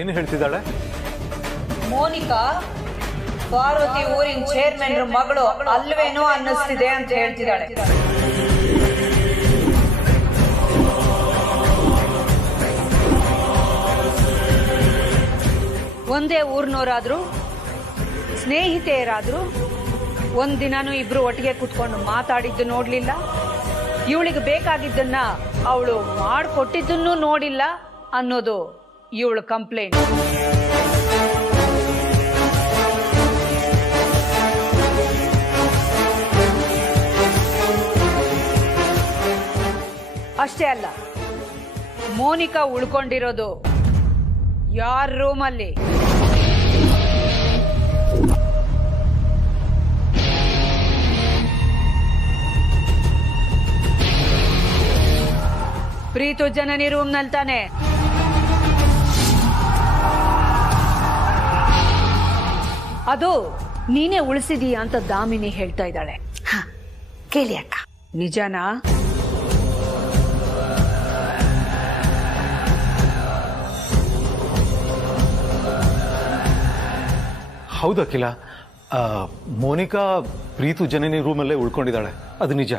ಏನು ಹೇಳ್ತಿದ್ದಾಳೆ? ಮೋನಿಕಾ ಪಾರ್ವತಿ ಊರಿನ ಚೇರ್ಮನ್ ಮಗಳು ಅಲ್ವೇನೋ ಅನ್ನಿಸ್ತಿದೆ ಅಂತ ಹೇಳ್ತಿದ್ದಾಳೆ. ಒಂದೇ ಊರ್ನವರಾದ್ರು ಸ್ನೇಹಿತೆಯರಾದ್ರು ಒಂದಿನಾನು ಇಬ್ರು ಒಟ್ಟಿಗೆ ಕುತ್ಕೊಂಡು ಮಾತಾಡಿದ್ದು ನೋಡ್ಲಿಲ್ಲ. ಇವಳಿಗೆ ಬೇಕಾಗಿದ್ದನ್ನ ಅವಳು ಮಾಡಿಕೊಟ್ಟಿದ್ದನ್ನು ನೋಡಿಲ್ಲ ಅನ್ನೋದು ಇವಳು ಕಂಪ್ಲೇಂಟ್. ಅಷ್ಟೇ ಅಲ್ಲ, ಮೋನಿಕಾ ಉಳ್ಕೊಂಡಿರೋದು ಯಾರ ರೂಮಲ್ಲಿ? ಪ್ರೀತು ಜನನಿ ರೂಮ್ನಲ್ಲಿ ತಾನೆ. ಅದು ನೀನೇ ಉಳಿಸಿದೀಯ ಅಂತ ದಾಮಿನಿ ಹೇಳ್ತಾ ಇದ್ದಾಳೆ. ಕೇಳಿ ಅಕ್ಕ, ನಿಜನಾ? ಹೌದು ಅಖಿಲ, ಮೋನಿಕಾ ಪ್ರೀತು ಜನನಿ ರೂಮಲ್ಲೇ ಉಳ್ಕೊಂಡಿದ್ದಾಳೆ, ಅದು ನಿಜ.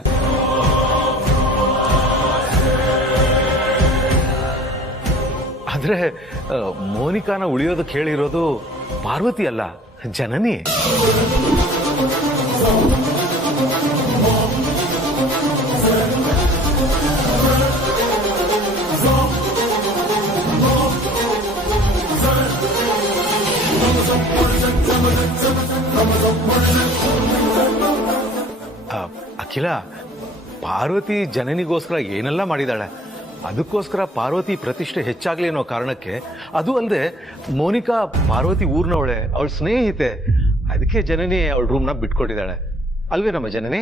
ಆದ್ರೆ ಮೋನಿಕಾನ ಉಳಿಯೋದಕ್ಕೆ ಹೇಳಿರೋದು ಪಾರ್ವತಿ ಅಲ್ಲ, ಜನನಿ. ಅಖಿಲ, ಪಾರ್ವತಿ ಜನನಿಗೋಸ್ಕರ ಏನೆಲ್ಲ ಮಾಡಿದಾಳೆ. ಅದಕ್ಕೋಸ್ಕರ ಪಾರ್ವತಿ ಪ್ರತಿಷ್ಠೆ ಹೆಚ್ಚಾಗ್ಲಿ ಅನ್ನೋ ಕಾರಣಕ್ಕೆ, ಅದು ಅಲ್ಲದೆ ಮೋನಿಕಾ ಪಾರ್ವತಿ ಊರ್ನವಳೆ, ಅವಳ ಸ್ನೇಹಿತೆ, ಅದಕ್ಕೆ ಜನನಿ ಅವಳ ರೂಮ್ನ ಬಿಟ್ಕೊಟ್ಟಿದ್ದಾಳೆ ಅಲ್ವೇ ನಮ್ಮ ಜನನಿ?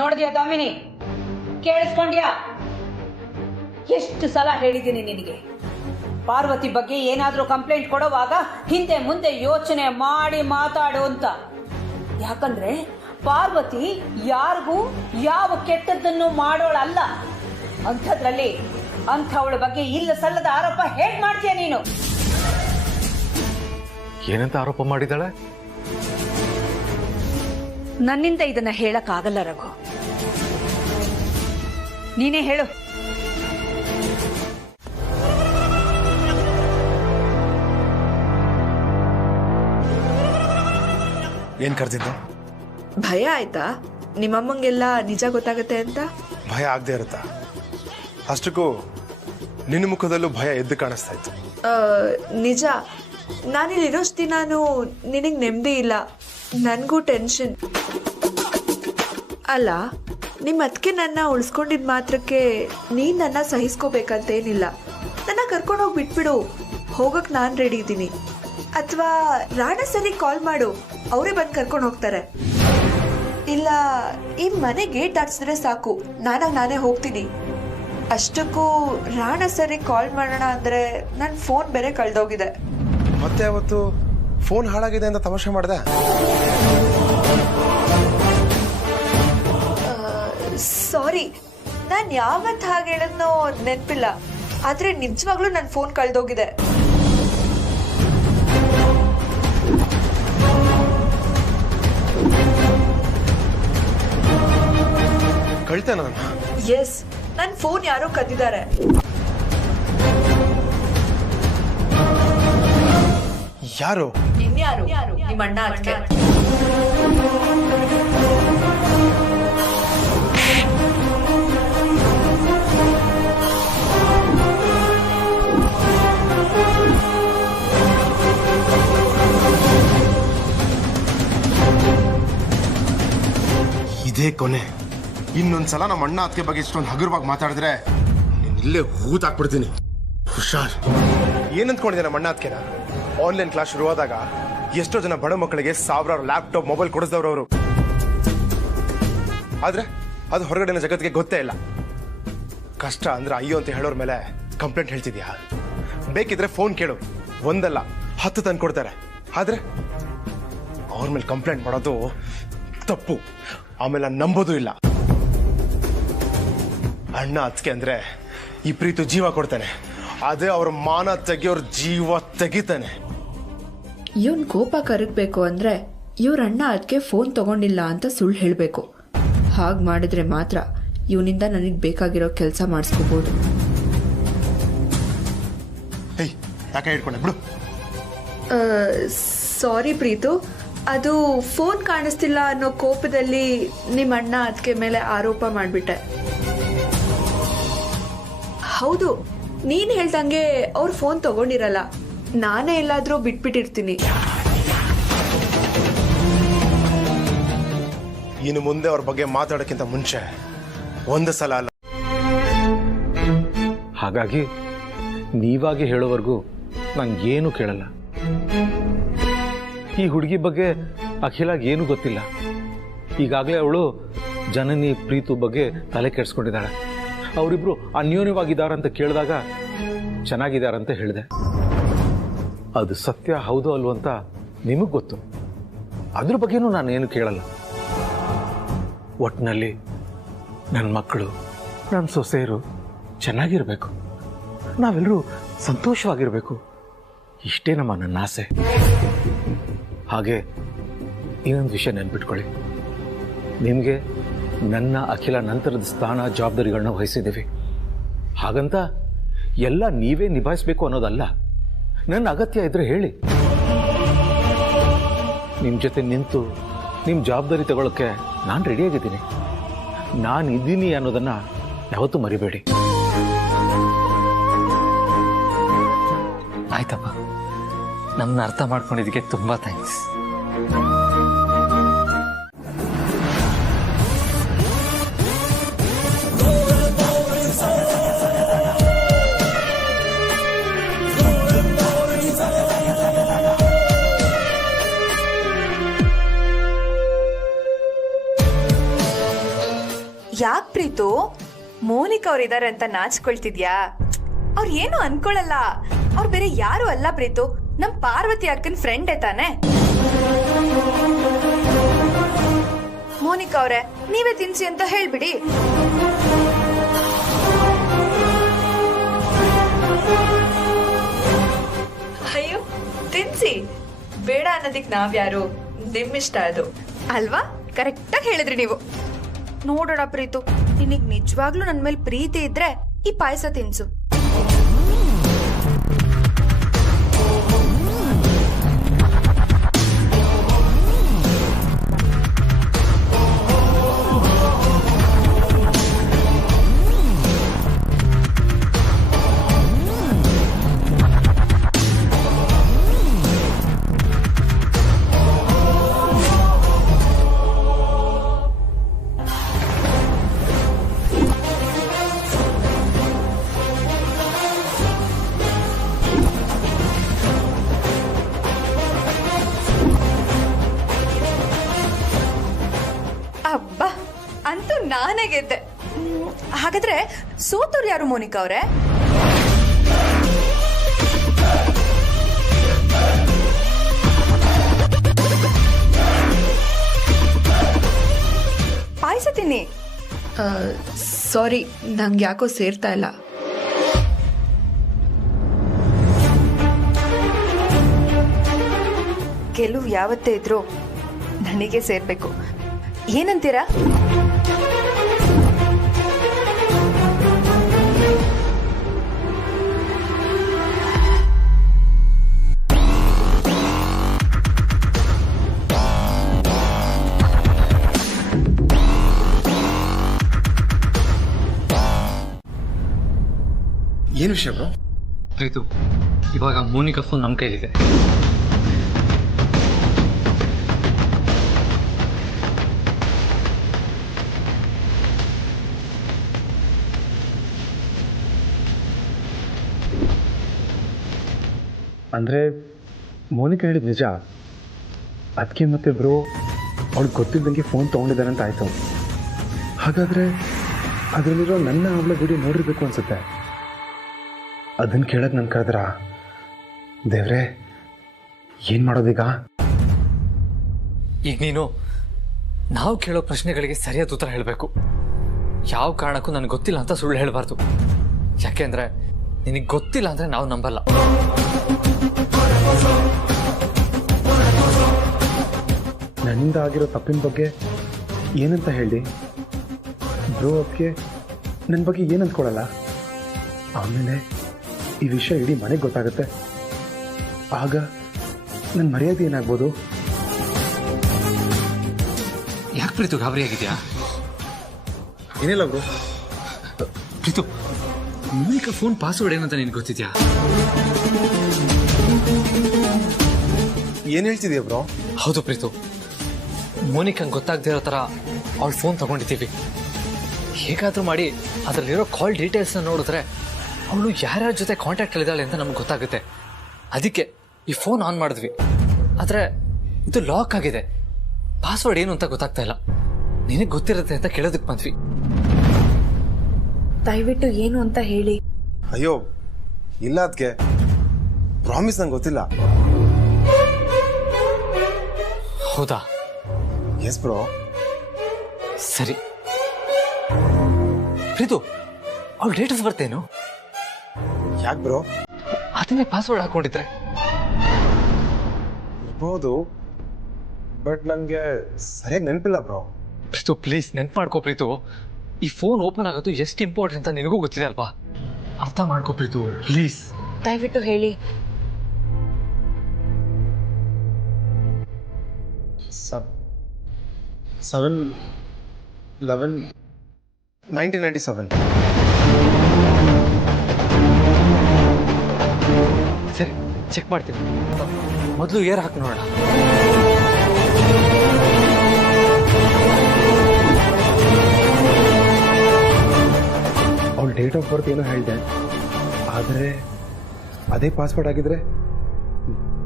ನೋಡಿದ್ಯಾ ದಾಮಿನಿ? ಕೇಳಿಸ್ಕೊಂಡ್ಯಾ? ಎಷ್ಟು ಸಲ ಹೇಳಿದ್ದೀನಿ ನಿನಗೆ, ಪಾರ್ವತಿ ಬಗ್ಗೆ ಏನಾದ್ರೂ ಕಂಪ್ಲೇಂಟ್ ಕೊಡುವಾಗ ಹಿಂದೆ ಮುಂದೆ ಯೋಚನೆ ಮಾಡಿ ಮಾತಾಡು ಅಂತ. ಯಾಕಂದ್ರೆ ಪಾರ್ವತಿ ಯಾರಿಗೂ ಯಾವ ಕೆಟ್ಟದ್ದನ್ನು ಮಾಡೋಳಲ್ಲ. ಅಂಥದ್ರಲ್ಲಿ ಅಂಥವಳ ಬಗ್ಗೆ ಇಲ್ಲ ಸಲ್ಲದ ಆರೋಪ ಹೇಗ್ ಮಾಡ್ತೀಯ ನೀನು? ಏನಂತ ಆರೋಪ ಮಾಡಿದಾಳೆ? ನನ್ನಿಂದ ಇದನ್ನ ಹೇಳಕ್ ಆಗಲ್ಲ ರಘು, ನೀನೇ ಹೇಳು. ಏನ್ ಕರ್ದಿದ್ದು? ಭಯ ಆಯ್ತಾ ನಿಮ್ಮಮ್ಮಂಗೆಲ್ಲ ನಿಜ ಗೊತ್ತಾಗತ್ತೆ ಅಂತ? ಭಯ ಆಗದೆ ಇರುತ್ತಾ? ಅಷ್ಟಕ್ಕೂ ನಿನ್ನ ಮುಖದಲ್ಲೂ ಭಯ ಎದ್ದು ಕಾಣಿಸ್ತಾ ಇತ್ತು. ನಿಜ, ನಾನಿಲ್ಲಿರೋಷ್ಟು ದಿನಾನು ನಿನಗೆ ನೆಮ್ಮದಿ ಇಲ್ಲ, ನನಗೂ ಟೆನ್ಷನ್. ಅಲ್ಲ, ನಿಮ್ಮ ಅದಕ್ಕೆ ನನ್ನ ಉಳಿಸ್ಕೊಂಡಿದ್ ಮಾತ್ರಕ್ಕೆ ನೀನು ನನ್ನ ಸಹಿಸ್ಕೋಬೇಕಂತೇನಿಲ್ಲ. ನನ್ನ ಕರ್ಕೊಂಡೋಗಿ ಬಿಟ್ಬಿಡು, ಹೋಗಕ್ಕೆ ನಾನು ರೆಡಿ ಇದ್ದೀನಿ. ಅಥವಾ ರಾಣ ಸರಿ ಕಾಲ್ ಮಾಡು, ಅವರೇ ಬಂದು ಕರ್ಕೊಂಡು ಹೋಗ್ತಾರೆ. ಇಲ್ಲ, ಈ ಮನೆ ಗೇಟ್ ದಾಟಿಸಿದ್ರೆ ಸಾಕು, ನಾನೇ ಹೋಗ್ತೀನಿ. ಅಷ್ಟಕ್ಕೂ ರಾಣ ಸರಿ ಕಾಲ್ ಮಾಡೋಣ ಅಂದರೆ ನನ್ನ ಫೋನ್ ಬೇರೆ ಕಳೆದೋಗಿದೆ. ಮತ್ತೆ ಅವತ್ತು ಫೋನ್ ಹಾಳಾಗಿದೆ ಅಂತ ತಮಾಷೆ ಮಾಡಿದೆ. ಸಾರಿ, ನಾನು ಯಾವತ್ತು ಹಾಗೆ ಹೇಳೋದ್ನೋ ನೆನಪಿಲ್ಲ, ಆದರೆ ನಿಜವಾಗ್ಲೂ ನನ್ನ ಫೋನ್ ಕಳೆದೋಗಿದೆ. ಕಳ್ತೇನ? ಎಸ್, ನನ್ನ ಫೋನ್ ಯಾರೋ ಕದ್ದಿದ್ದಾರೆ. ಯಾರು? ಇನ್ಯಾರು? ನಿಮ್ಮ ಅಣ್ಣ. ಅದಕ್ಕೆ ಇದೇ ಕೊನೆ. ಇನ್ನೊಂದ್ಸಲ ನಮ್ಮ ಅಣ್ಣ ಅದಕ್ಕೆ ಬಗ್ಗೆ ಇಷ್ಟೊಂದು ಹಗುರವಾಗಿ ಮಾತಾಡಿದ್ರೆ ಇಲ್ಲೇ ಹೂತಾಕ್ಬಿಡ್ತೀನಿ. ಹುಷಾರ್. ಏನಂತ್ಕೊಂಡಿದೆ ನಮ್ಮ ಅಣ್ಣ ಅದಕ್ಕೆನ? ಆನ್ಲೈನ್ ಕ್ಲಾಸ್ ಶುರುವಾದಾಗ ಎಷ್ಟೋ ಜನ ಬಡ ಮಕ್ಕಳಿಗೆ ಸಾವಿರಾರು ಲ್ಯಾಪ್ಟಾಪ್ ಮೊಬೈಲ್ ಕೊಡಿಸಿದವರು ಅವರು. ಆದ್ರೆ ಅದು ಹೊರಗಡೆನ ಜಗತ್ತಿಗೆ ಗೊತ್ತೇ ಇಲ್ಲ. ಕಷ್ಟ ಅಂದ್ರೆ ಅಯ್ಯೋ ಅಂತ ಹೇಳೋರ್ ಮೇಲೆ ಕಂಪ್ಲೇಂಟ್ ಹೇಳ್ತಿದ್ಯಾ? ಬೇಕಿದ್ರೆ ಫೋನ್ ಕೇಳು, ಒಂದಲ್ಲ 10 ತಂದು ಕೊಡ್ತಾರೆ. ಆದ್ರೆ ಅವ್ರ ಮೇಲೆ ಕಂಪ್ಲೇಂಟ್ ಮಾಡೋದು ತಪ್ಪು. ಆಮೇಲೆ ನಂಬೋದು ಇಲ್ಲ. ಅಣ್ಣ ಅದಕ್ಕೆ ಅಂದ್ರೆ ಈ ಪ್ರೀತು ಜೀವ ಕೊಡ್ತಾನೆ, ಅದೇ ಅವ್ರ ಮಾನ ತೆಗಿಯೋರ್ ಜೀವ ತೆಗಿತಾನೆ. ಇವನ್ ಕೋಪ ಕರಗಬೇಕು ಅಂದ್ರೆ ಇವ್ರ ಅಣ್ಣ ಅದಕ್ಕೆ ಫೋನ್ ತಗೊಂಡಿಲ್ಲ ಅಂತ ಸುಳ್ಳು ಹೇಳಬೇಕು. ಹಾಗೆ ಮಾಡಿದ್ರೆ ಮಾತ್ರ ಇವನಿಂದ ನನಗೆ ಬೇಕಾಗಿರೋ ಕೆಲಸ ಮಾಡಿಸ್ಕೋಬಹುದು. ಯಾಕೆ ಹಿಡ್ಕೊಂಡೆ ಬಿಡು. ಸಾರಿ ಪ್ರೀತು, ಅದು ಫೋನ್ ಕಾಣಿಸ್ತಿಲ್ಲ ಅನ್ನೋ ಕೋಪದಲ್ಲಿ ನಿಮ್ಮ ಅಣ್ಣ ಅದಕ್ಕೆ ಮೇಲೆ ಆರೋಪ ಮಾಡಿಬಿಟ್ಟೆ. ಹೌದು, ನೀನ್ ಹೇಳ್ದಂಗೆ ಅವ್ರು ಫೋನ್ ತಗೊಂಡಿರಲ್ಲ, ನಾನೇ ಎಲ್ಲಾದ್ರೂ ಬಿಟ್ಬಿಟ್ಟಿರ್ತೀನಿ. ಇನ್ನು ಮುಂದೆ ಅವ್ರ ಬಗ್ಗೆ ಮಾತಾಡೋಕ್ಕಿಂತ ಮುಂಚೆ ಒಂದು ಸಲ ಅಲ್ಲ. ಹಾಗಾಗಿ ನೀವಾಗಿ ಹೇಳೋವರೆಗೂ ನಂಗೇನು ಕೇಳಲ್ಲ. ಈ ಹುಡುಗಿ ಬಗ್ಗೆ ಅಖಿಲಾಗ್ ಏನು ಗೊತ್ತಿಲ್ಲ. ಈಗಾಗಲೇ ಅವಳು ಜನನಿ ಪ್ರೀತು ಬಗ್ಗೆ ತಲೆ ಕೆಡಿಸ್ಕೊಂಡಿದ್ದಾಳೆ. ಅವರಿಬ್ರು ಅನ್ಯೋನ್ಯವಾಗಿದ್ದಾರಂತ ಕೇಳಿದಾಗ ಚೆನ್ನಾಗಿದ್ದಾರಂತ ಹೇಳಿದೆ. ಅದು ಸತ್ಯ ಹೌದು ಅಲ್ವ ಅಂತ ನಿಮಗೆ ಗೊತ್ತು. ಅದ್ರ ಬಗ್ಗೆನೂ ನಾನೇನು ಕೇಳಲ್ಲ. ಒಟ್ಟಿನಲ್ಲಿ ನನ್ನ ಮಕ್ಕಳು, ನನ್ನ ಸೊಸೆಯರು ಚೆನ್ನಾಗಿರ್ಬೇಕು, ನಾವೆಲ್ಲರೂ ಸಂತೋಷವಾಗಿರ್ಬೇಕು, ಇಷ್ಟೇ ನನ್ನ ಆಸೆ. ಹಾಗೆ ಇನ್ನೊಂದು ವಿಷಯ ನೆನ್ಪಿಟ್ಕೊಳ್ಳಿ, ನಿಮಗೆ ನನ್ನ ಅಖಿಲ ನಂತರದ ಸ್ಥಾನ ಜವಾಬ್ದಾರಿಗಳನ್ನ ವಹಿಸಿದ್ದೀವಿ. ಹಾಗಂತ ಎಲ್ಲ ನೀವೇ ನಿಭಾಯಿಸಬೇಕು ಅನ್ನೋದಲ್ಲ. ನನ್ನ ಅಗತ್ಯ ಇದ್ರೆ ಹೇಳಿ, ನಿಮ್ಮ ಜೊತೆ ನಿಂತು ನಿಮ್ಮ ಜವಾಬ್ದಾರಿ ತಗೊಳ್ಳೋಕ್ಕೆ ನಾನು ರೆಡಿಯಾಗಿದ್ದೀನಿ. ನಾನು ಇದ್ದೀನಿ ಅನ್ನೋದನ್ನು ಯಾವತ್ತೂ ಮರಿಬೇಡಿ. ಆಯ್ತಪ್ಪ, ನಮ್ಮನ್ನ ಅರ್ಥ ಮಾಡ್ಕೊಂಡಿದ್ದಕ್ಕೆ ತುಂಬಾ ಥ್ಯಾಂಕ್ಸ್. ಯಾಕೆ ಪ್ರೀತು, ಮೋನಿಕಾ ಅವ್ರಿದ್ದಾರೆ ಅಂತ ನಾಚ್ಕೊಳ್ತಿದ್ಯಾ? ಅವ್ರು ಏನು ಅನ್ಕೊಳಲ್ಲ, ಅವ್ರು ಬೇರೆ ಯಾರು ಅಲ್ಲ ಪ್ರೀತು, ನಮ್ ಪಾರ್ವತಿ ಅಕ್ಕನ ಫ್ರೆಂಡೇ ತಾನೆ. ಮೋನಿಕಾ ಅವ್ರೆ, ನೀವೇ ತಿನ್ಸಿ ಅಂತ ಹೇಳ್ಬಿಡಿ. ಅಯ್ಯೋ ತಿನ್ಸಿ, ಬೇಡ ಅನ್ನೋದಿಕ್ ನಾವ್ಯಾರು, ನಿಮ್ಮಿಷ್ಟ ಅದು ಅಲ್ವಾ? ಕರೆಕ್ಟಾಗಿ ಹೇಳಿದ್ರಿ ನೀವು. ನೋಡೋಣ ಪ್ರೀತು, ನಿನಗ್ ನಿಜವಾಗ್ಲೂ ನನ್ ಮೇಲೆ ಪ್ರೀತಿ ಇದ್ರೆ ಈ ಪಾಯಸ ತಿನ್ಸು. ಅಬ್ಬಾ, ಅಂತೂ ನಾನೇ ಗೆದ್ದೆ. ಹಾಗಾದ್ರೆ ಸೋತವ್ರು ಯಾರು ಮೋನಿಕಾ ಅವ್ರೆ? ಪಾಯಸ ತಿನ್ನಿ. ಸಾರಿ, ನಂಗೆ ಯಾಕೋ ಸೇರ್ತಾ ಇಲ್ಲ. ಗೆಲುವು ಯಾವತ್ತೇ ಇದ್ರು ನನಗೆ ಸೇರ್ಬೇಕು. ಏನಂತೀರಾ? ಏನು ವಿಷಯ ಬ್ರೋ? ಪ್ರೀತು, ಇವಾಗ ಮೋನಿಕಾ ಫೋನ್ ನಮ್ಮ ಕೈಲಿದೆ. ಅಂದರೆ ಮೋನಿಕಾ ಹೇಳಿದ ನಿಜ. ಅದಕ್ಕೆ ಮತ್ತೆ ಬ್ರೋ ಅವ್ಳಿಗೆ ಗೊತ್ತಿದ್ದಂಗೆ ಫೋನ್ ತೊಗೊಂಡಿದ್ದಾರೆ ಅಂತ ಆಯಿತು. ಹಾಗಾದರೆ ಅದರಲ್ಲಿರೋ ನನ್ನ ಅವಳ ವಿಡಿಯೋ ನೋಡಿರ್ಬೇಕು ಅನಿಸುತ್ತೆ. ಅದನ್ನು ಕೇಳೋದು ನನ್ನ ಕರೆದ್ರ ದೇವ್ರೆ ಏನು ಮಾಡೋದೀಗ? ಈಗ ನೀನು ನಾವು ಕೇಳೋ ಪ್ರಶ್ನೆಗಳಿಗೆ ಸರಿಯಾದ ಉತ್ತರ ಹೇಳಬೇಕು. ಯಾವ ಕಾರಣಕ್ಕೂ ನನಗೆ ಗೊತ್ತಿಲ್ಲ ಅಂತ ಸುಳ್ಳು ಹೇಳಬಾರ್ದು. ಯಾಕೆಂದ್ರೆ ನಿನಗೆ ಗೊತ್ತಿಲ್ಲ ಅಂದ್ರೆ ನಾವು ನಂಬಲ್ಲ. ನನ್ನಿಂದ ಆಗಿರೋ ತಪ್ಪಿನ ಬಗ್ಗೆ ಏನಂತ ಹೇಳಿ ಬ್ರೋ? ಅದಕ್ಕೆ ನನ್ನ ಬಗ್ಗೆ ಏನು ಅಂದ್ಕೊಳ್ಳಲ್ಲ. ಆಮೇಲೆ ಈ ವಿಷಯ ಇಡೀ ಮನೆಗೆ ಗೊತ್ತಾಗುತ್ತೆ. ಆಗ ನನ್ನ ಮರ್ಯಾದೆ ಏನಾಗ್ಬೋದು? ಯಾಕೆ ಪ್ರೀತು ಗಾಬರಿ ಆಗಿದ್ಯಾ? ಏನಿಲ್ಲ bro. Preethu, Monika phone password ಏನಂತ ನಿನ್ಗೆ ಗೊತ್ತಿದ್ಯಾ? ಏನು ಹೇಳ್ತಿದ್ಯಾ ಬ್ರೋ? ಹೌದು ಪ್ರೀತು, ಮೋನಿಕಂಗೆ ಗೊತ್ತಾಗದೇ ಇರೋ ಥರ ಅವಳ ಫೋನ್ ತಗೊಂಡಿದ್ದೀವಿ. ಹೇಗಾದರೂ ಮಾಡಿ ಅದರಲ್ಲಿರೋ ಕಾಲ್ ಡೀಟೇಲ್ಸ್ನ ನೋಡಿದ್ರೆ ಅವಳು ಯಾರ್ಯಾರ ಜೊತೆ ಕಾಂಟ್ಯಾಕ್ಟಲ್ಲಿದ್ದಾಳೆ ಅಂತ ನಮ್ಗೆ ಗೊತ್ತಾಗುತ್ತೆ. ಅದಕ್ಕೆ ಈ ಫೋನ್ ಆನ್ ಮಾಡಿದ್ವಿ. ಆದರೆ ಇದು ಲಾಕ್ ಆಗಿದೆ. ಪಾಸ್ವರ್ಡ್ ಏನು ಅಂತ ಗೊತ್ತಾಗ್ತಾ ಇಲ್ಲ. ನಿನಗೆ ಗೊತ್ತಿರುತ್ತೆ ಅಂತ ಕೇಳೋದಕ್ಕೆ ಬಂದ್ವಿ. ದಯವಿಟ್ಟು ಏನು ಅಂತ ಹೇಳಿ. ಅಯ್ಯೋ ಇಲ್ಲ, ಅದಕ್ಕೆ ಪ್ರಾಮಿಸ್ ನಂಗೆ ಗೊತ್ತಿಲ್ಲ. ಹೌದಾ? S bro. ಸರಿ ಪ್ರೀತು, ಅವಳ ಡೇಟ್ ಆಫ್ ಬರ್ತ್ ಏನು? ಯಾಕೆ ಬ್ರೋ? ಅದನ್ನೇ ಪಾಸ್ವರ್ಡ್ ಹಾಕೊಂಡಿದ್ರೆ ಇರ್ಬೋದು, ಬಟ್ ನನಗೆ ಸರಿಯಾಗಿ ನೆನಪಿಲ್ಲ ಬ್ರೋ. ಪ್ರೀತು ಪ್ಲೀಸ್ ನೆನ್ಪು ಮಾಡ್ಕೋ ಪ್ರೀತು. ಈ ಫೋನ್ ಓಪನ್ ಆಗೋದು ಎಷ್ಟು ಇಂಪಾರ್ಟೆಂಟ್ ಅಂತ ನಿನಗೂ ಗೊತ್ತಿದೆ ಅಲ್ವಾ? ಅರ್ಥ ಮಾಡ್ಕೋ ಪ್ರೀತು ಪ್ಲೀಸ್. ದಯವಿಟ್ಟು ಹೇಳಿ. 7/11/1997. ಸರಿ ಚೆಕ್ ಮಾಡ್ತೀನಿ. ಮೊದಲು ಏರ್ ಹಾಕಿ ನೋಡೋಣ. ಅವಳ ಡೇಟ್ ಆಫ್ ಬರ್ತ್ ಏನೋ ಹೇಳಿದೆ, ಆದರೆ ಅದೇ ಪಾಸ್ವರ್ಡ್ ಆಗಿದ್ರೆ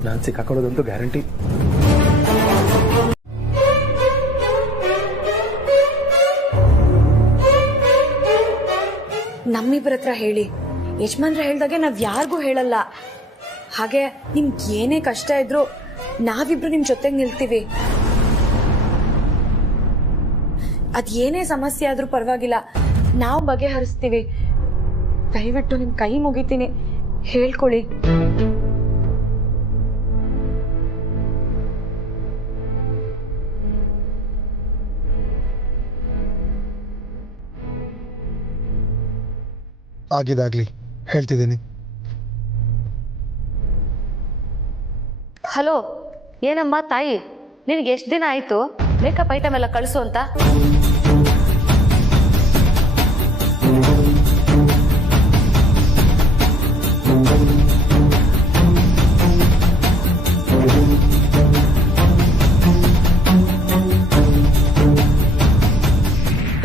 ನಾನು ಸಿಕ್ಕಾಕೊಳ್ಳೋದಂತೂ ಗ್ಯಾರಂಟಿ. ನಮ್ಮಿಬ್ಬರ ಹತ್ರ ಹೇಳಿ. ಯಜಮಾನ್ರ ಹೇಳ್ದಾಗೆ ನಾವ್ ಯಾರಿಗೂ ಹೇಳಲ್ಲ. ಹಾಗೆ ನಿಮ್ಗೆ ಏನೇ ಕಷ್ಟ ಇದ್ರು ನಾವಿಬ್ರು ನಿಮ್ ಜೊತೆಗೆ ನಿಲ್ತೀವಿ. ಅದ್ ಏನೇ ಸಮಸ್ಯೆ ಆದ್ರೂ ಪರವಾಗಿಲ್ಲ, ನಾವು ಬಗೆಹರಿಸ್ತೀವಿ. ದಯವಿಟ್ಟು ನಿಮ್ ಕೈ ಮುಗಿತೀನಿ, ಹೇಳ್ಕೊಳ್ಳಿ. ಆಗಿದಾಗ್ಲಿ ಹೇಳ್ತಿದ್ದೀನಿ. ಹಲೋ, ಏನಮ್ಮ ತಾಯಿ, ನಿನಗೆ ಎಷ್ಟು ದಿನ ಆಯಿತು ಮೇಕಪ್ ಐಟಮ್ ಎಲ್ಲ ಕಳಿಸು ಅಂತ?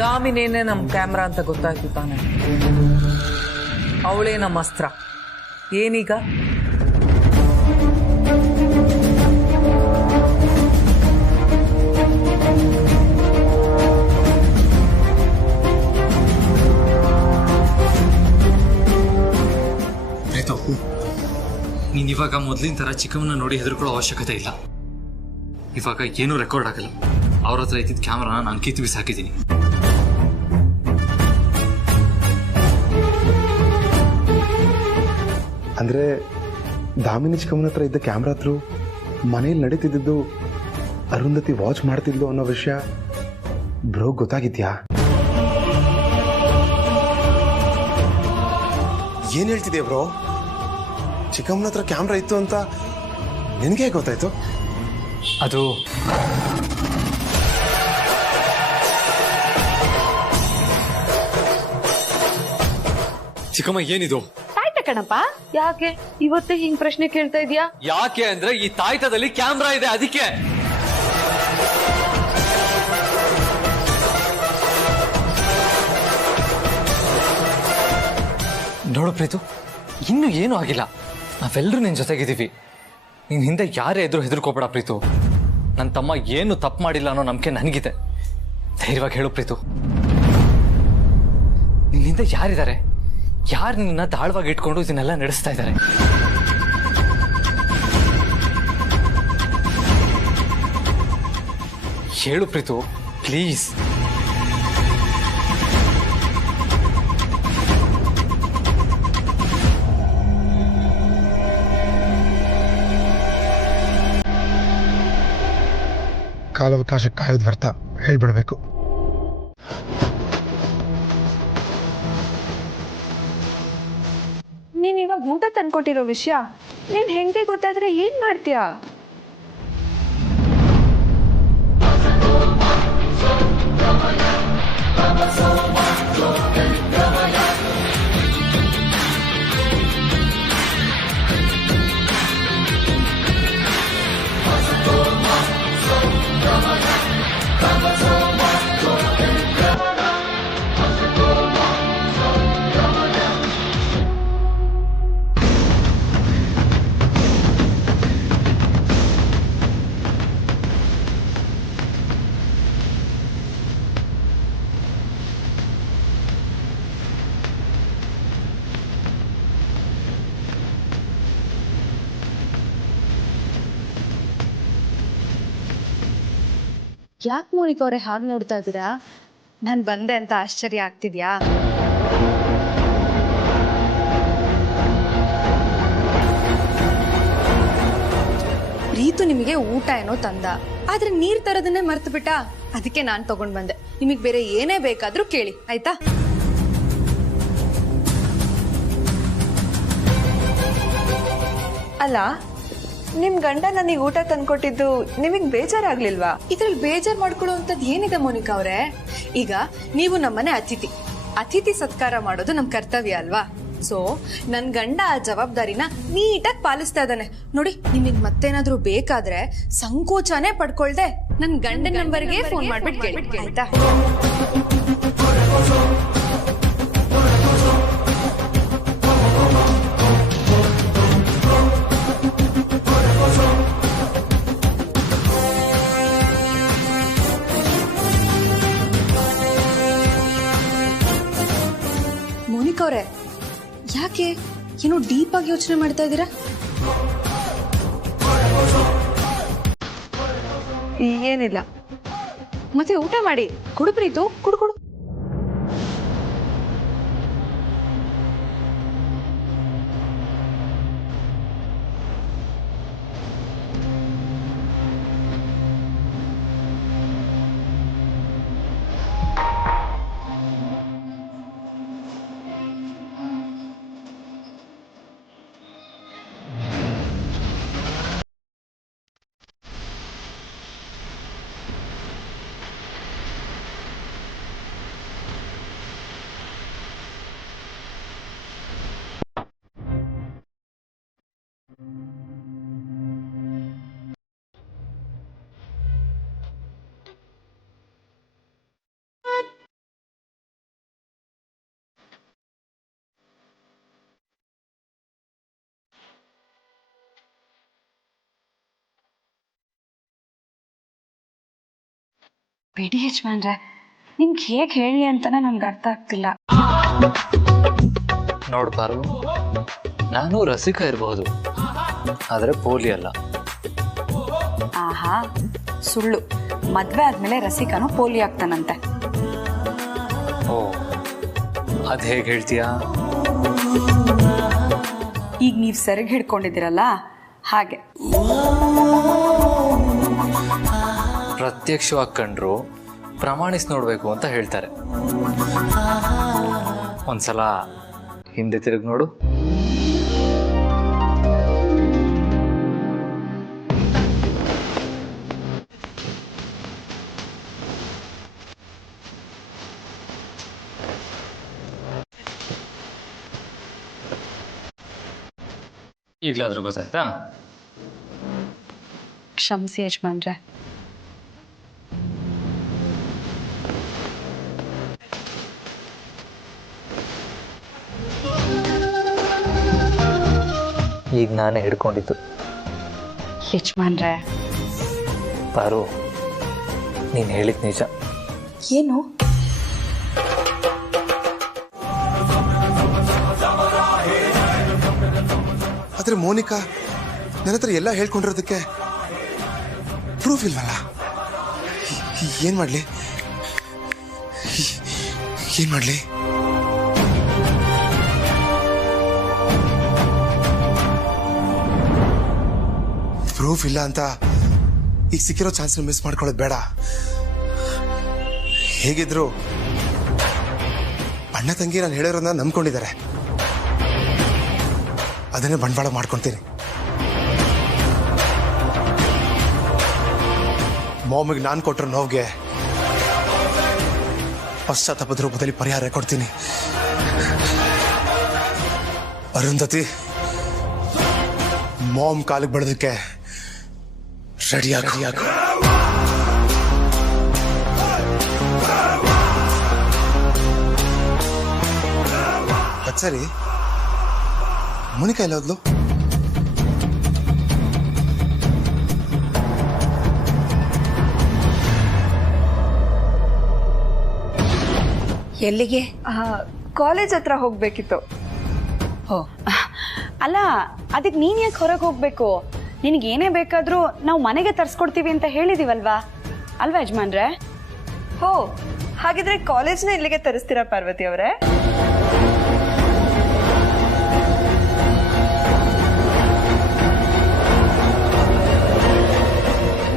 ದಾಮಿನೇನೆ ನಮ್ಮ ಕ್ಯಾಮ್ರಾ ಅಂತ ಗೊತ್ತಾಯ್ತು ತಾನೆ. ಅವಳೇ ನಮ್ಮ ಅಸ್ತ್ರ. ಏನೀಗ? ಪ್ರೀತು, ನೀನ್ ಇವಾಗ ಮೊದಲಿನ ತರ ಚಿಕ್ಕಮ್ಮನ ನೋಡಿ ಹೆದರ್ಕೊಳ್ಳೋ ಅವಶ್ಯಕತೆ ಇಲ್ಲ. ಇವಾಗ ಏನೂ ರೆಕಾರ್ಡ್ ಆಗಲ್ಲ. ಅವ್ರ ಹತ್ರ ಇದ್ದಿದ್ದ ಕ್ಯಾಮ್ರಾನ ನಾನು ಕಿತ್ತು ಬಿಸಾಕಿದ್ದೀನಿ. ಅಂದರೆ ದಾಮಿನಿ ಚಿಕ್ಕಮ್ಮನ ಹತ್ರ ಇದ್ದ ಕ್ಯಾಮ್ರಾ ಹತ್ರ ಮನೇಲಿ ನಡೀತಿದ್ದು ಅರುಂಧತಿ ವಾಚ್ ಮಾಡ್ತಿದ್ಲು ಅನ್ನೋ ವಿಷಯ ಬ್ರೋ ಗೊತ್ತಾಗಿದ್ಯಾ? ಏನು ಹೇಳ್ತಿದ್ಯಾ ಬ್ರೋ? ಚಿಕ್ಕಮ್ಮನ ಹತ್ರ ಕ್ಯಾಮ್ರಾ ಇತ್ತು ಅಂತ ನಿನಗೆ ಗೊತ್ತಾಯ್ತು? ಅದು ಚಿಕ್ಕಮ್ಮ ಏನಿದು? ತಾಯ್ತ ಕಣಪ್ಪ. ಯಾಕೆ ಇವತ್ತೇ ಹಿಂಗ್ ಪ್ರಶ್ನೆ ಕೇಳ್ತಾ ಇದೀಯಾ? ಯಾಕೆ ಅಂದ್ರೆ ಈ ತಾಯ್ತದಲ್ಲಿ ಕ್ಯಾಮ್ರಾ ಇದೆ, ಅದಕ್ಕೆ. ನೋಡು ಪ್ರೀತು, ಇನ್ನೂ ಏನೂ ಆಗಿಲ್ಲ. ನಾವೆಲ್ಲರೂ ನಿನ್ ಜೊತೆಗಿದ್ದೀವಿ. ನಿನ್ ಹಿಂದೆ ಯಾರೇ ಎದುರು ಹೆದರ್ಕೋಬೇಡ ಪ್ರೀತು. ನನ್ನ ತಮ್ಮ ಏನು ತಪ್ಪು ಮಾಡಿಲ್ಲ ಅನ್ನೋ ನಂಬಿಕೆ ನನಗಿದೆ. ಧೈರ್ಯವಾಗಿ ಹೇಳು ಪ್ರೀತು. ನಿನ್ನ ಹಿಂದೆ ಯಾರಿದ್ದಾರೆ? ಯಾರು ನಿನ್ನ ದಾಳವಾಗಿ ಇಟ್ಕೊಂಡು ಇದನ್ನೆಲ್ಲ ನಡೆಸ್ತಾ ಇದ್ದಾರೆ? ಹೇಳು ಪ್ರೀತು ಪ್ಲೀಸ್. ಕಾಲಾವಕಾಶ ಕಾಯೋದು ವ್ಯರ್ಥ, ಹೇಳ್ಬಿಡ್ಬೇಕು. ನೀನ್ ಇವಾಗ ಊಟ ತಂದ್ಕೊಟ್ಟಿರೋ ವಿಷಯ ನೀನ್ ಹೆಂಗೆ ಗೊತ್ತಾದ್ರೆ ಏನ್ ಮಾಡ್ತೀಯಾ? ಯಾಕೆ ಮೋನಿಕಾ ಅವರೇ ಹಾಗೆ ನೋಡ್ತಾ ಇದ್ದೀರಾ? ನಾನು ಬಂದೆ ಅಂತ ಆಶ್ಚರ್ಯ ಆಗ್ತಿದ್ಯಾ? ಪ್ರೀತು ನಿಮಗೆ ಊಟ ಏನೋ ತಂದ, ಆದ್ರೆ ನೀರ್ ತರೋದನ್ನೇ ಮರ್ತು ಬಿಟ್ಟ. ಅದಕ್ಕೆ ನಾನ್ ತಗೊಂಡ್ ಬಂದೆ. ನಿಮಗ್ ಬೇರೆ ಏನೇ ಬೇಕಾದ್ರೂ ಕೇಳಿ, ಆಯ್ತಾ? ಅಲ್ಲ, ನಿಮ್ ಗಂಡ ನನಗೆ ಊಟ ತಂದ್ಕೊಟ್ಟಿದ್ದು ನಿಮಗ್ ಬೇಜಾರಾಗ್ಲಿಲ್ವಾ? ಇದ್ರಲ್ಲಿ ಬೇಜಾರ್ ಮಾಡ್ಕೊಳ್ಳುವಂಥದ್ದು ಏನಿದೆ ಮೋನಿಕಾ ಅವ್ರೆ? ಈಗ ನೀವು ನಮ್ಮನೆ ಅತಿಥಿ ಸತ್ಕಾರ ಮಾಡೋದು ನಮ್ ಕರ್ತವ್ಯ ಅಲ್ವಾ? ಸೊ ನನ್ ಗಂಡ ಆ ಜವಾಬ್ದಾರಿನ ನೀಟಾಗಿ ಪಾಲಿಸ್ತಾ ಇದ್ದಾನೆ ನೋಡಿ. ನಿಮಗ್ ಮತ್ತೇನಾದ್ರೂ ಬೇಕಾದ್ರೆ ಸಂಕೋಚನೆ ಪಡ್ಕೊಳ್ದೆ ನನ್ ಗಂಡನ ನಂಬರ್ಗೆ ಫೋನ್ ಮಾಡ್ಬಿಟ್ಟು ಕೇಳಿ, ಆಯ್ತಾ? ಮೋನಿಕಾ ಅವ್ರೆ, ಯಾಕೆ ಏನೋ ಡೀಪ್ ಆಗಿ ಯೋಚನೆ ಮಾಡ್ತಾ ಇದ್ದೀರಾ? ಏನಿಲ್ಲ. ಮತ್ತೆ ಊಟ ಮಾಡಿ. ಕುಡು ಪ್ರೀತು, ಕುಡು. ಬಿಡಿ ಯಜಮಾನ್ರೆ, ನಿಮ್ಗೆ ಹೇಗೆ ಹೇಳಿ ಅಂತಾನೆ ನಮ್ಗೆ ಅರ್ಥ ಆಗ್ತಿಲ್ಲ. ನೋಡ್ಬಾರು, ನಾನು ರಸಿಕ ಇರಬಹುದು, ಆದರೆ ಪೋಲಿ ಅಲ್ಲ. ಆಹಾ, ಸುಳ್ಳು. ಮದ್ವೆ ಆದ್ಮೇಲೆ ರಸಿಕನು ಪೋಲಿ ಆಗ್ತಾನಂತೆ. ಓ, ಅದ್ ಹೇಗೆ ಹೇಳ್ತೀಯಾ? ಈಗ ನೀವು ಸೆರಗ್ ಹಿಡ್ಕೊಂಡಿದ್ದೀರಲ್ಲ ಹಾಗೆ. ಪ್ರತ್ಯಕ್ಷವಾಗಿ ಕಂಡ್ರು ಪ್ರಮಾಣಿಸಿ ನೋಡ್ಬೇಕು ಅಂತ ಹೇಳ್ತಾರೆ. ಒಂದ್ಸಲ ಹಿಂದೆ ತಿರುಗಿ ನೋಡು. ಈಗಲಾದ್ರೂ ಗೊತ್ತಾಯ್ತಾ? ಕ್ಷಮಿಸಿ ಯಜಮಾನ್ರೆ. ಈಗ ನಾನೇ ಹಿಡ್ಕೊಂಡಿದ್ದು. ಯಜಮಾನ್ರೆ, ಪಾರು, ನೀನು ಹೇಳಿದ ನಿಜ. ಏನು? ಆದ್ರೆ ಮೋನಿಕಾ ನನ್ನ ಹತ್ರ ಎಲ್ಲ ಹೇಳ್ಕೊಂಡಿರೋದಕ್ಕೆ ಪ್ರೂಫ್ ಇಲ್ವಲ್ಲ? ಏನ್ ಮಾಡ್ಲಿ ಏನ್ ಮಾಡ್ಲಿ? ಪ್ರೂಫ್ ಇಲ್ಲ ಅಂತ ಈಗ ಸಿಕ್ಕಿರೋ ಚಾನ್ಸ್ ಮಿಸ್ ಮಾಡ್ಕೊಳ್ಳೋದು ಬೇಡ. ಹೇಗಿದ್ರು ಅಣ್ಣ ತಂಗಿ ನಾನು ಹೇಳಿರೋದನ್ನ ನಂಬ್ಕೊಂಡಿದ್ದಾರೆ. ಅದನ್ನೇ ಬಂಡವಾಳ ಮಾಡ್ಕೊಳ್ತೀನಿ. ಮಾಮಿಗೆ ನಾನು ಕೊಟ್ಟರು ನೋವಿಗೆ ಪಶ್ಚಾತ್ತಾಪದ ರೂಪದಲ್ಲಿ ಪರಿಹಾರ ಕೊಡ್ತೀನಿ. ಅರುಂಧತಿ, ಮಾಮ್ ಕಾಲಿಗೆ ಬಡೋದಕ್ಕೆ ರೆಡಿಯಾಗ. ಸರಿ, ಮೋನಿಕಾ ಎಲ್ಲ ಹೋದ್ಲು? ಎಲ್ಲಿಗೆ? ಕಾಲೇಜ್ ಹತ್ರ ಹೋಗ್ಬೇಕಿತ್ತು. ಓ ಅಲ್ಲ, ಅದಕ್ಕೆ ನೀನ್ ಯಾಕೆ ಹೊರಗೆ ಹೋಗ್ಬೇಕು? ನಿನಗೆ ಏನೇ ಬೇಕಾದ್ರೂ ನಾವು ಮನೆಗೆ ತರಿಸ್ಕೊಡ್ತೀವಿ ಅಂತ ಹೇಳಿದೀವಲ್ವಾ, ಅಲ್ವಾ ಯಜಮಾನ್ರೆ? ಹೋ, ಹಾಗಿದ್ರೆ ಕಾಲೇಜ್ನ ಇಲ್ಲಿಗೆ ತರಿಸ್ತೀರಾ ಪಾರ್ವತಿ ಅವರೇ?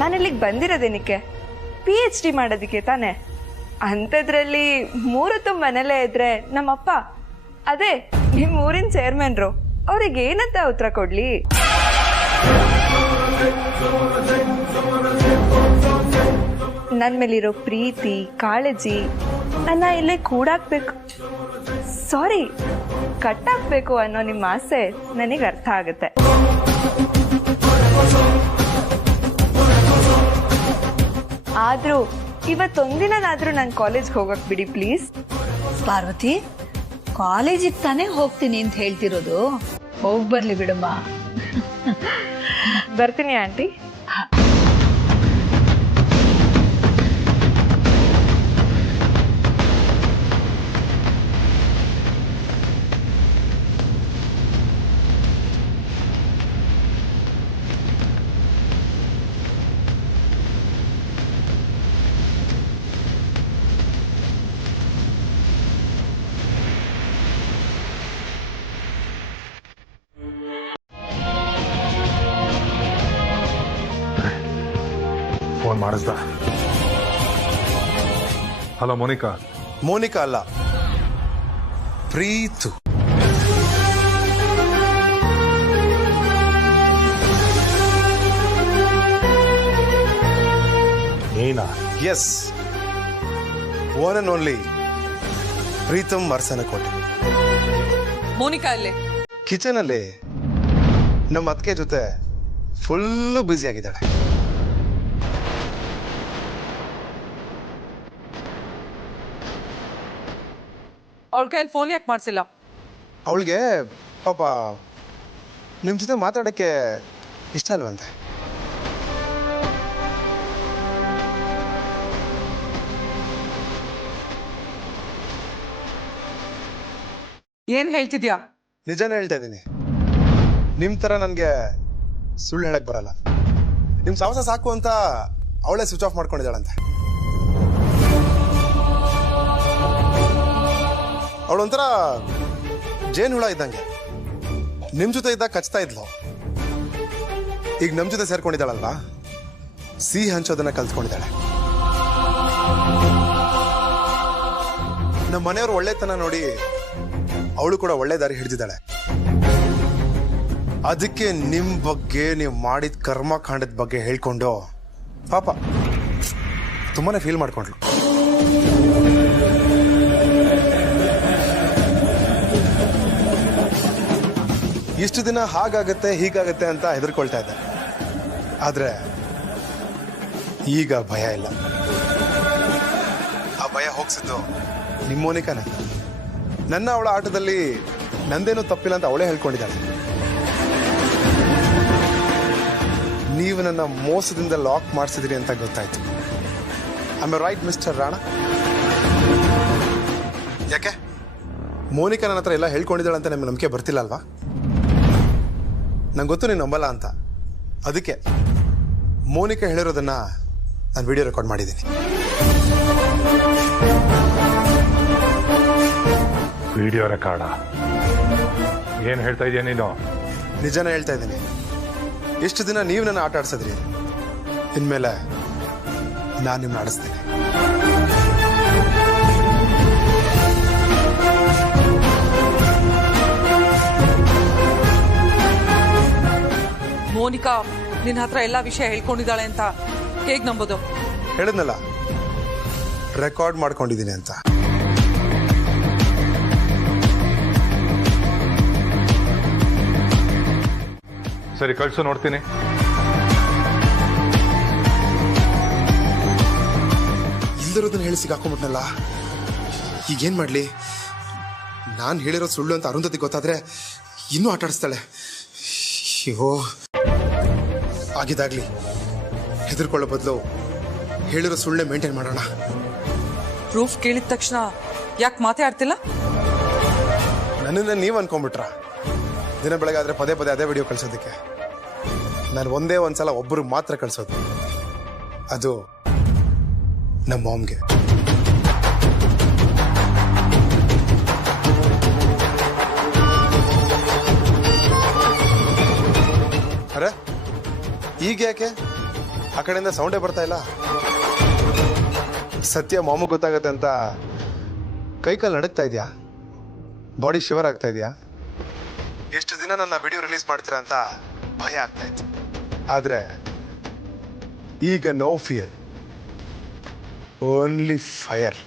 ನಾನಿಲ್ಲಿಗೆ ಬಂದಿರೋದೇನಕ್ಕೆ? PhD ಮಾಡೋದಕ್ಕೆ ತಾನೆ. ಅಂಥದ್ರಲ್ಲಿ 3 ಹೊತ್ತು ಮನೇಲೇ ಇದ್ರೆ ನಮ್ಮಪ್ಪ, ಅದೇ ನಿಮ್ಮ ಊರಿನ ಚೇರ್ಮನ್ರು, ಅವ್ರಿಗೆ ಏನಂತ ಉತ್ತರ ಕೊಡ್ಲಿ? ನನ್ನ ಮೇಲಿರೋ ಪ್ರೀತಿ ಕಾಳಜಿ ನನ್ನ ಇಲ್ಲೇ ಕೂಡಾಕ್ಬೇಕು, ಸಾರಿ ಕಟ್ಟಾಕ್ಬೇಕು ಅನ್ನೋ ನಿಮ್ಮ ಆಸೆ ನನಗೆ ಅರ್ಥ ಆಗುತ್ತೆ. ಆದ್ರೂ ಇವತ್ತೊಂದಿನಾದ್ರೂ ನಾನು ಕಾಲೇಜ್ಗೆ ಹೋಗಕ್ ಬಿಡಿ ಪ್ಲೀಸ್. ಪಾರ್ವತಿ, ಕಾಲೇಜಿಗೆ ತಾನೇ ಹೋಗ್ತೀನಿ ಅಂತ ಹೇಳ್ತಿರೋದು, ಹೋಗಿ ಬರ್ಲಿ ಬಿಡಮ್ಮ. ಬರ್ತೀನಿ ಆಂಟಿ. ಫೋನ್ ಮಾಡಿಸ್ದ? Hello Monica. ಮೋನಿಕಾ ಅಲ್ಲ, ಪ್ರೀತು. ನೀನಾ? Yes, one and only Preetham Marsanakote. Monica ಅಲ್ಲೇ ಕಿಚನ್ ಅಲ್ಲಿ ನಮ್ಮ ಅತ್ತಿಗೆ ಜೊತೆ ಫುಲ್ಲು ಬ್ಯುಸಿ ಆಗಿದ್ದಾಳೆ. ಅವಳ ಕೈಯಲ್ಲಿ ಫೋನ್ ಯಾಕೆ ಮಾಡಿಸಿಲ್ಲ? ಅವಳಿಗೆ ಪಾಪ ನಿಮ್ಮ ಜೊತೆ ಮಾತಾಡೋಕ್ಕೆ ಇಷ್ಟ ಅಲ್ವಂತೆ. ಏನ್ ಹೇಳ್ತಿದ್ಯಾ? ನಿಜಾನೇ ಹೇಳ್ತಾ ಇದ್ದೀನಿ. ನಿಮ್ಮ ಥರ ನನಗೆ ಸುಳ್ಳು ಹೇಳಕ್ ಬರಲ್ಲ. ನಿಮ್ಮ ಸಾಹಸ ಸಾಕು ಅಂತ ಅವಳೇ ಸ್ವಿಚ್ ಆಫ್ ಮಾಡ್ಕೊಂಡಿದ್ದಾಳಂತೆ. ಅವಳೊಂಥರ ಜೇನು ಹುಳ ಇದ್ದಂಗೆ, ನಿಮ್ಮ ಜೊತೆ ಇದ್ದಾಗ ಕಚ್ತಾ ಇದ್ಲು. ಈಗ ನಮ್ಮ ಜೊತೆ ಸೇರ್ಕೊಂಡಿದ್ದಾಳಲ್ವಾ, ಸಿಹಿ ಹಂಚೋದನ್ನ ಕಲ್ತ್ಕೊಂಡಿದ್ದಾಳೆ. ನಮ್ಮ ಮನೆಯವರು ಒಳ್ಳೆತನ ನೋಡಿ ಅವಳು ಕೂಡ ಒಳ್ಳೆ ದಾರಿ ಹಿಡಿದಿದ್ದಾಳೆ. ಅದಕ್ಕೆ ನಿಮ್ಮ ಬಗ್ಗೆ, ನೀವು ಮಾಡಿದ ಕರ್ಮಕಾಂಡದ ಬಗ್ಗೆ ಹೇಳ್ಕೊಂಡು ಪಾಪ ತುಂಬಾನೇ ಫೀಲ್ ಮಾಡ್ಕೊಂಡ್ಳು. ಇಷ್ಟು ದಿನ ಹಾಗಾಗತ್ತೆ ಹೀಗಾಗತ್ತೆ ಅಂತ ಹೆದರ್ಕೊಳ್ತಾ ಇದ್ದೆ. ಆದ್ರೆ ಈಗ ಭಯ ಇಲ್ಲ. ಆ ಭಯ ಹೋಗ್ಸಿದ್ದು ನಿಮ್ಮ ಮೋನಿಕಾನೆ. ನನ್ನ ಅವಳ ಆಟದಲ್ಲಿ ನಂದೇನೂ ತಪ್ಪಿಲ್ಲ ಅಂತ ಅವಳೇ ಹೇಳ್ಕೊಂಡಿದ್ದಾಳೆ. ನೀವು ನನ್ನ ಮೋಸದಿಂದ ಲಾಕ್ ಮಾಡಿಸಿದಿರಿ ಅಂತ ಗೊತ್ತಾಯ್ತು. I am right mister Rana? ಯಾಕೆ ಮೋನಿಕಾ ನನ್ನ ಹತ್ರ ಎಲ್ಲ ಹೇಳ್ಕೊಂಡಿದ್ದಾಳೆ ಅಂತ ನಿಮ್ಗೆ ನಂಬಿಕೆ ಬರ್ತಿಲ್ಲ ಅಲ್ವಾ? ನಂಗೆ ಗೊತ್ತು ನೀನು ನಂಬಲ್ಲ ಅಂತ. ಅದಕ್ಕೆ ಮೋನಿಕಾ ಹೇಳಿರೋದನ್ನ ನಾನು ವಿಡಿಯೋ ರೆಕಾರ್ಡ್ ಮಾಡಿದ್ದೀನಿ. Video record? ಏನು ಹೇಳ್ತಾ ಇದೀಯ ನೀನು? ನಿಜನೇ ಹೇಳ್ತಾ ಇದ್ದೀನಿ. ಇಷ್ಟು ದಿನ ನೀವು ನನ್ನ ಆಟ ಆಡ್ಸಿದ್ರಿ, ಇನ್ಮೇಲೆ ನಾನು ನಿಮ್ಮನ್ನ ಆಡಿಸ್ತೀನಿ. ಮೋನಿಕಾ ನಿನ್ನ ಹತ್ರ ಎಲ್ಲಾ ವಿಷಯ ಹೇಳ್ಕೊಂಡಿದ್ದಾಳೆ ಅಂತ ಹೇಗ್ ನಂಬೋದು? ಹೇಳಿದ್ನಲ್ಲ, ರೆಕಾರ್ಡ್ ಮಾಡ್ಕೊಂಡಿದ್ದೀನಿ ಅಂತ. ಸರಿ, ಕಳ್ಸು, ನೋಡ್ತೀನಿ. ಇಲ್ದಿರೋದನ್ನ ಹೇಳಿ ಸಿಗಾಕೊಂಡ್ಬಿಟ್ನಲ್ಲ, ಈಗೇನ್ ಮಾಡ್ಲಿ? ನಾನು ಹೇಳಿರೋ ಸುಳ್ಳು ಅಂತ ಅರುಂಧತಿ ಗೊತ್ತಾದ್ರೆ ಇನ್ನೂ ಆಟ ಆಡಿಸ್ತಾಳೆ. ಅಯ್ಯೋ, ಆಗಿದ್ದಾಗ್ಲಿ. ಹೆದರ್ಕೊಳ್ಳೋ ಬದಲು ಹೇಳಿರೋ ಸುಳ್ಳೇ ಮೇಂಟೈನ್ ಮಾಡೋಣ. ಪ್ರೂಫ್ ಕೇಳಿದ ತಕ್ಷಣ ಯಾಕೆ ಮಾತೇ ಆಡ್ತಿಲ್ಲ? ನನ್ನನ್ನ ನೀವು ಅನ್ಕೊಂಡ್ಬಿಟ್ರ? ದಿನ ಬೆಳಗಾದ್ರೆ ಪದೇ ಪದೇ ಅದೇ ವಿಡಿಯೋ ಕಳ್ಸೋದಕ್ಕೆ ನಾನು ಒಂದೇ ಒಂದ್ಸಲ ಒಬ್ಬರಿಗೆ ಮಾತ್ರ ಕಳ್ಸೋದು, ಅದು ನಮ್ಮ ಮಾಮ್ಗೆ. ಅರೆ, ಈಗ ಯಾಕೆ ಆ ಕಡೆಯಿಂದ ಸೌಂಡೇ ಬರ್ತಾ ಇಲ್ಲ? ಸತ್ಯ ಮಾಮೂಗೆ ಗೊತ್ತಾಗತ್ತೆ ಅಂತ ಕೈಕಾಲು ನಡುಗ್ತಾ ಇದೆಯಾ? ಬಾಡಿ ಶಿವರ್ ಆಗ್ತಾ ಇದೆಯಾ? ಎಷ್ಟು ದಿನ ನನ್ನ ವಿಡಿಯೋ ರಿಲೀಸ್ ಮಾಡ್ತೀರಾ ಅಂತ ಭಯ ಆಗ್ತಾ ಇತ್ತು. ಆದ್ರೆ ಈಗ ನೋ ಫಿಯರ್, ಓನ್ಲಿ ಫೈರ್.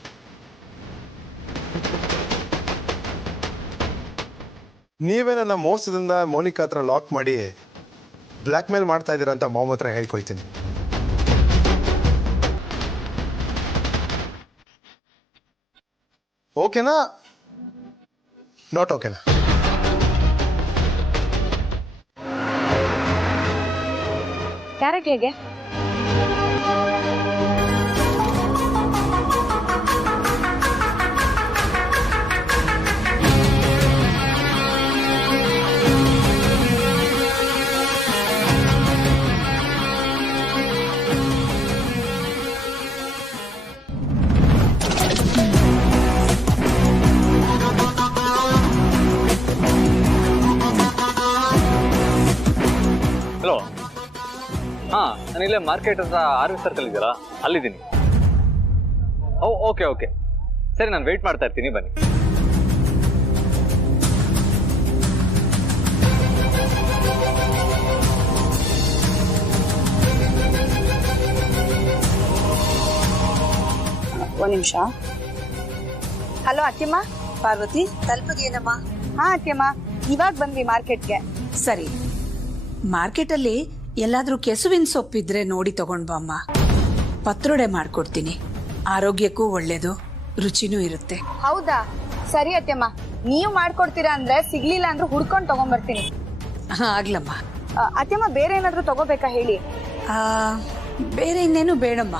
ನೀವೇ ನನ್ನ ಮೋಸದಿಂದ ಮೋನಿಕಾ ಹತ್ರ ಲಾಕ್ ಮಾಡಿ ಬ್ಲ್ಯಾಕ್ ಮೇಲ್ ಮಾಡ್ತಾ ಇದ್ದೀರಾ ಅಂತ ಮಾಮ್ ಹತ್ರ ಹೇಳ್ಕೊಳ್ತೀನಿ. ಓಕೆನಾ? ನಾಟ್ ಓಕೆನಾ? ಕ್ಯಾರೆಟ್ ಹೇಗೆ? ಹಲೋ, ಹಾಂ, ನಾನಿಲ್ಲೇ ಮಾರ್ಕೆಟ್ ಹತ್ರ RV ಸರ್ಕಲ್ ಇದ್ದೀರಾ? ಅಲ್ಲಿದ್ದೀನಿ. ಓಕೆ ಓಕೆ, ಸರಿ, ನಾನು ವೆಯ್ಟ್ ಮಾಡ್ತಾ ಇರ್ತೀನಿ, ಬನ್ನಿ. ಒಂದು ನಿಮಿಷ. ಹಲೋ ಅತ್ತೆಮ್ಮ. ಪಾರ್ವತಿ, ತಲುಪದೇನಮ್ಮ? ಹಾ ಅತ್ತೆಮ್ಮ, ಇವಾಗ ಬಂದ್ವಿ ಮಾರ್ಕೆಟ್ಗೆ. ಸರಿ, ಮಾರ್ಕೆಟಲ್ಲಿ ಎಲ್ಲಾದ್ರೂ ಕೆಸುವಿನ ಸೊಪ್ಪಿದ್ರೆ ನೋಡಿ ತಗೊಂಡ್ ಬಮ್ಮ. ಪತ್ರೊಡೆ ಮಾಡ್ಕೊಡ್ತೀನಿ, ಆರೋಗ್ಯಕ್ಕೂ ಒಳ್ಳೇದು, ರುಚಿನೂ ಇರುತ್ತೆ. ಹೌದಾ? ಸರಿ ಅತ್ತೆಮ್ಮ, ನೀವು ಮಾಡ್ಕೊಡ್ತೀರಾ ಅಂದ್ರೆ ಸಿಗ್ಲಿಲ್ಲ ಅಂದ್ರೆ ಹುಡ್ಕೊಂಡು ತಗೊಂಡ್ಬರ್ತೀನಿ. ಆಗ್ಲಮ್ಮ. ಅತ್ತೆಮ್ಮ, ಬೇರೆ ಏನಾದ್ರೂ ತಗೋಬೇಕಾ ಹೇಳಿ? ಬೇರೆ ಇನ್ನೇನು ಬೇಡಮ್ಮ.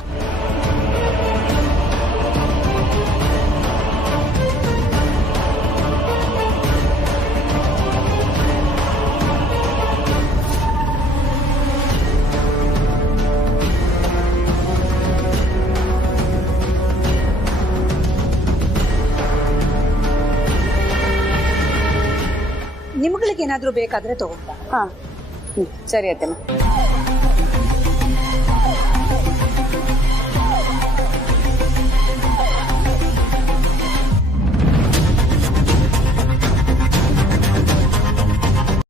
ನಿಮ್ಗಳಿಗೇನಾದ್ರೂ ಬೇಕಾದ್ರೆ ತಗೊಂಡ. ಹಾ, ಸರಿ ಅತ್ತೆಮ್ಮ.